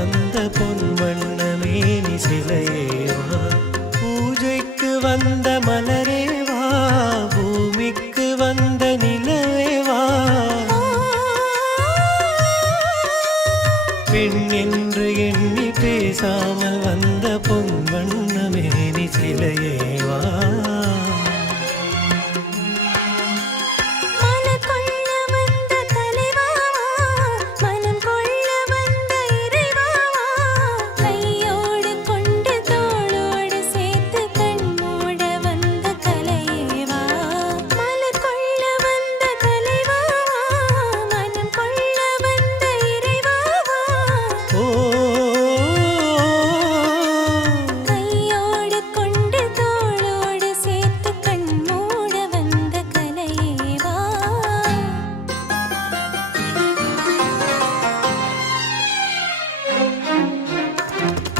வந்த பொன் வண்ணமேனி சிலையேவா, பூஜைக்கு வந்த மலரேவா, பூமிக்கு வந்த நிலவேவா, பெண் என்று எண்ணி பேசாமல் வந்த பொன் வண்ணமேனி சிலையேவா.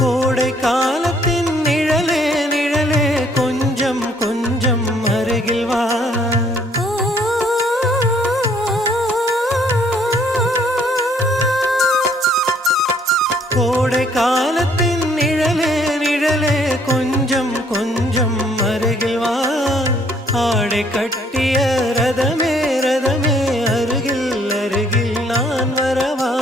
கோடை காலத்தின் நிழலே நிழலே கொஞ்சம் கொஞ்சம் அருகில் வா, கோடை காலத்தின் நிழலே நிழலே கொஞ்சம் கொஞ்சம் அருகில் வா, ஆடை கட்டிய ரதமே ரதமே அருகில் அருகில் நான் வரவா,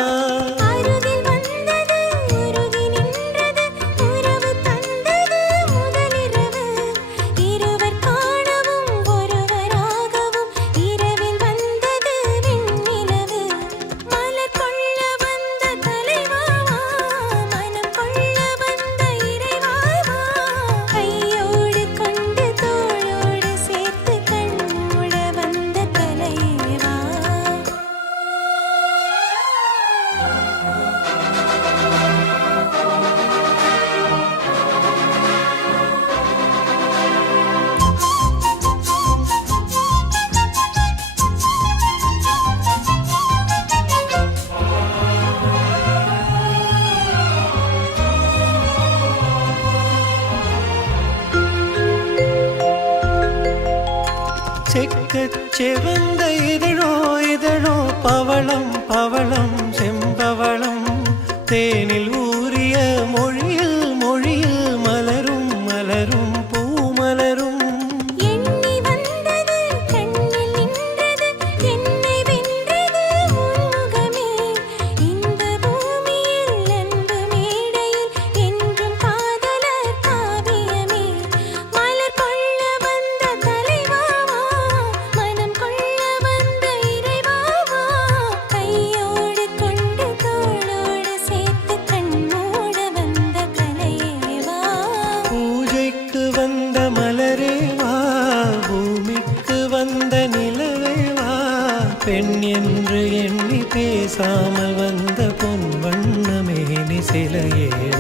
செக்கச் செவந்த இதழோ இதழோ பவளம் பவளம் செம்பவளம், தேனில் ஊறிய மொழியில் மொழியில் மலரும் மலரும் பூமலரும், எண்ணி வந்தது கண்ணில் நின்றது என்னை வென்றது உன்முகமே, இந்த பூமியில் அன்பு மேடையில் என்றும் காதலர் காவியமே, மலர் கொள்ள வந்த தலைவாவா, மனம் கொள்ள வந்த இறைவாவா, கையோடு கொண்டு தோளோடு சேர்த்து கண்மூட வந்த கலையேவா, பூஜைக்கு வந்த மலரேவா, பூமிக்கு வந்த நிலவேவா, பெண் என்று எண்ணி பேசாமல் வந்த பொன் வண்ணமேனி சிலையேவா.